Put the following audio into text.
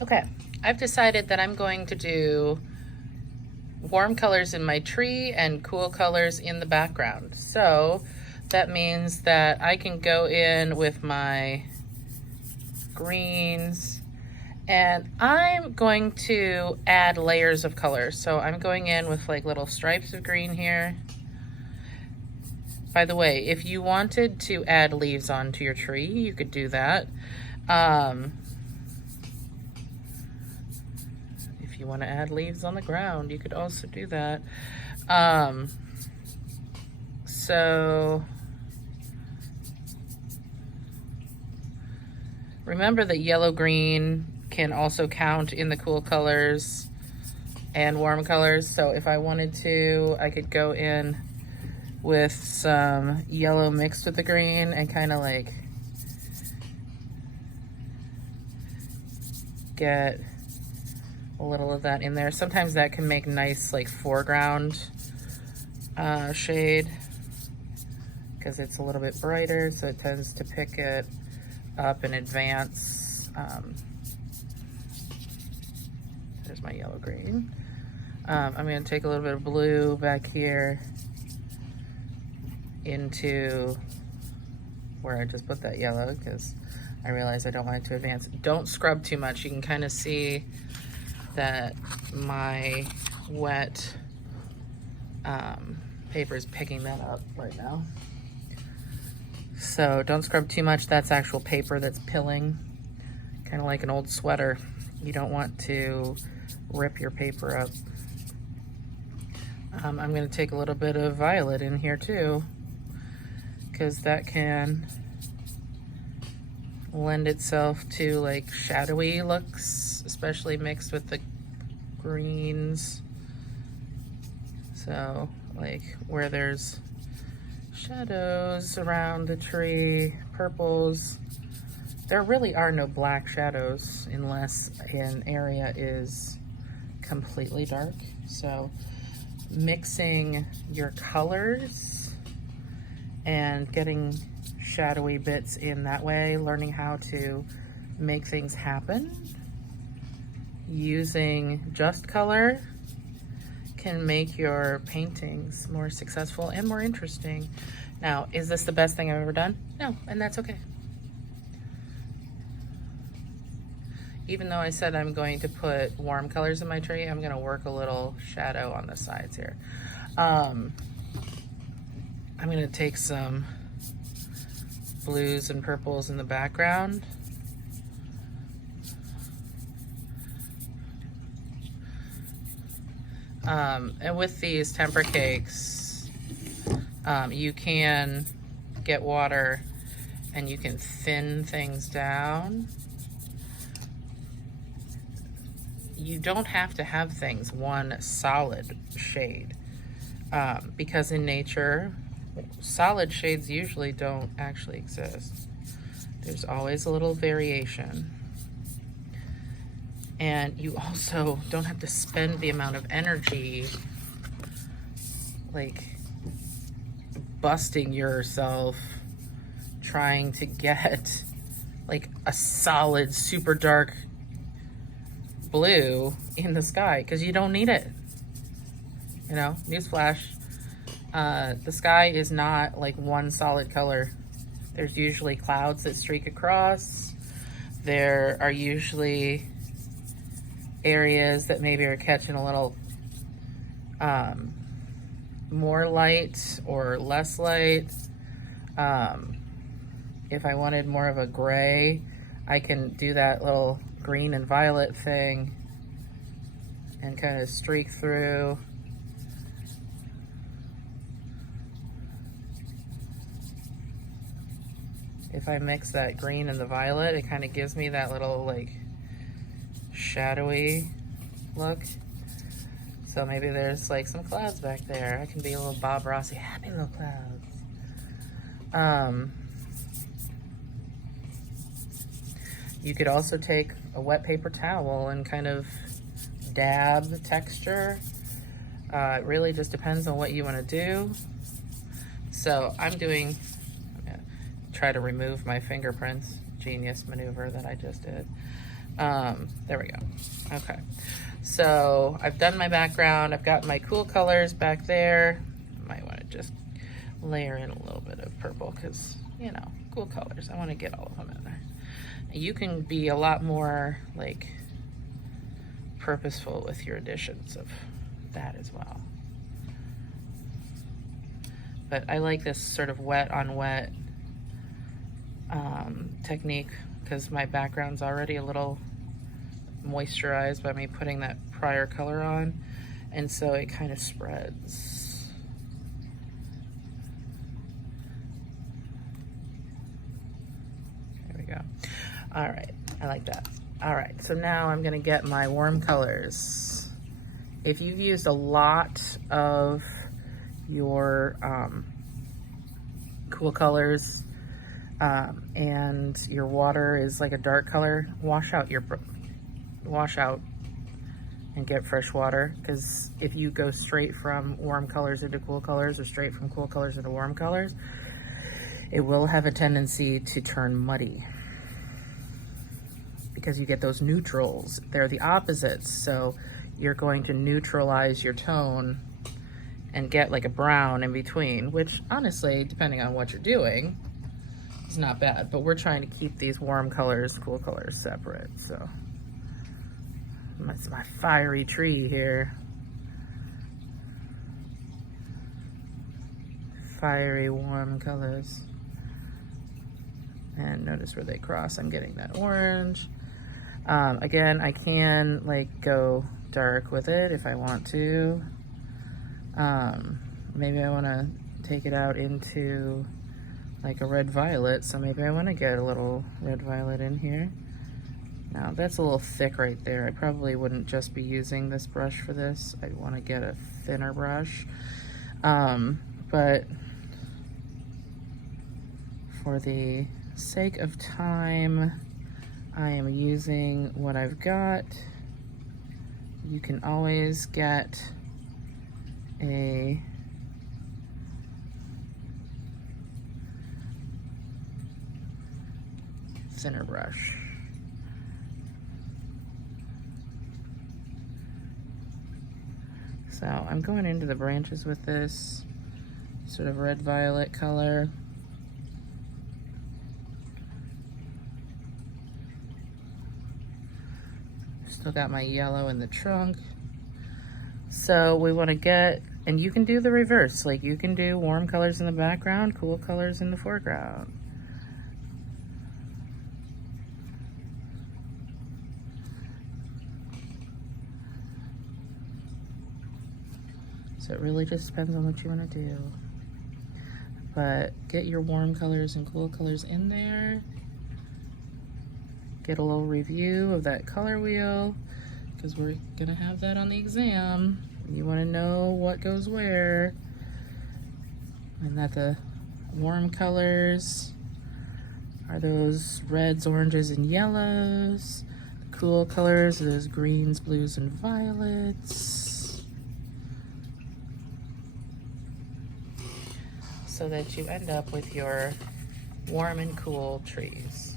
Okay, I've decided that I'm going to do warm colors in my tree and cool colors in the background. So that means that I can go in with my greens and I'm going to add layers of colors. So I'm going in with like little stripes of green here. By the way, if you wanted to add leaves onto your tree, you could do that. If you want to add leaves on the ground, you could also do that. So remember that yellow-green can also count in the cool colors and warm colors. So if I wanted to, I could go in with some yellow mixed with the green and kind of like get a little of that in there. Sometimes that can make nice like foreground shade because it's a little bit brighter, so it tends to pick it up in advance. There's my yellow green. I'm going to take a little bit of blue back here into where I just put that yellow because I realize I don't want it to advance. Don't scrub too much. You can kind of see that my wet paper is picking that up right now. So don't scrub too much. That's actual paper that's pilling, kind of like an old sweater. You don't want to rip your paper up. I'm going to take a little bit of violet in here too, because that can lend itself to like shadowy looks, especially mixed with the greens. So like where there's shadows around the tree, purples, there really are no black shadows unless an area is completely dark. So mixing your colors and getting shadowy bits in that way, learning how to make things happen using just color can make your paintings more successful and more interesting. Now, is this the best thing I've ever done? No, and that's okay. Even though I said I'm going to put warm colors in my tree, I'm going to work a little shadow on the sides here. I'm going to take some blues and purples in the background. And with these temper cakes, you can get water and you can thin things down. You don't have to have things one solid shade, because in nature, solid shades usually don't actually exist. There's always a little variation. And you also don't have to spend the amount of energy like busting yourself trying to get like a solid, super dark blue in the sky, because you don't need it. You know, newsflash, the sky is not like one solid color. There's usually clouds that streak across. There are usually areas that maybe are catching a little more light or less light. If I wanted more of a gray, I can do that little green and violet thing and kind of streak through. If I mix that green and the violet, it kind of gives me that little like shadowy look. So maybe there's like some clouds back there. I can be a little Bob Ross, happy little clouds. You could also take a wet paper towel and kind of dab the texture. It really just depends on what you want to do. So I'm gonna try to remove my fingerprints. Genius maneuver that I just did. There we go. Okay. So I've done my background. I've got my cool colors back there. Might want to just layer in a little bit of purple because, you know, cool colors. I want to get all of them in there. You can be a lot more like purposeful with your additions of that as well. But I like this sort of wet on wet technique because my background's already a little moisturized by me putting that prior color on, and so it kind of spreads. There we go. All right, I like that. All right, so now I'm gonna get my warm colors. If you've used a lot of your cool colors and your water is like a dark color, wash out and get fresh water, because if you go straight from warm colors into cool colors or straight from cool colors into warm colors, it will have a tendency to turn muddy because you get those neutrals. They're the opposites, so you're going to neutralize your tone and get like a brown in between, which honestly, depending on what you're doing, is not bad, but we're trying to keep these warm colors, cool colors separate, so. That's my fiery tree here. Fiery warm colors. And notice where they cross, I'm getting that orange. Again, I can like go dark with it if I want to. Maybe I want to take it out into like a red violet, so maybe I want to get a little red violet in here. Now that's a little thick right there. I probably wouldn't just be using this brush for this. I want to get a thinner brush. But for the sake of time, I am using what I've got. You can always get a thinner brush. So I'm going into the branches with this sort of red violet color. Still got my yellow in the trunk. So we want to get, and you can do the reverse, like you can do warm colors in the background, cool colors in the foreground. So it really just depends on what you want to do. But get your warm colors and cool colors in there. Get a little review of that color wheel, because we're gonna have that on the exam. You want to know what goes where. And that the warm colors are those reds, oranges, and yellows. The cool colors are those greens, blues, and violets. So that you end up with your warm and cool trees.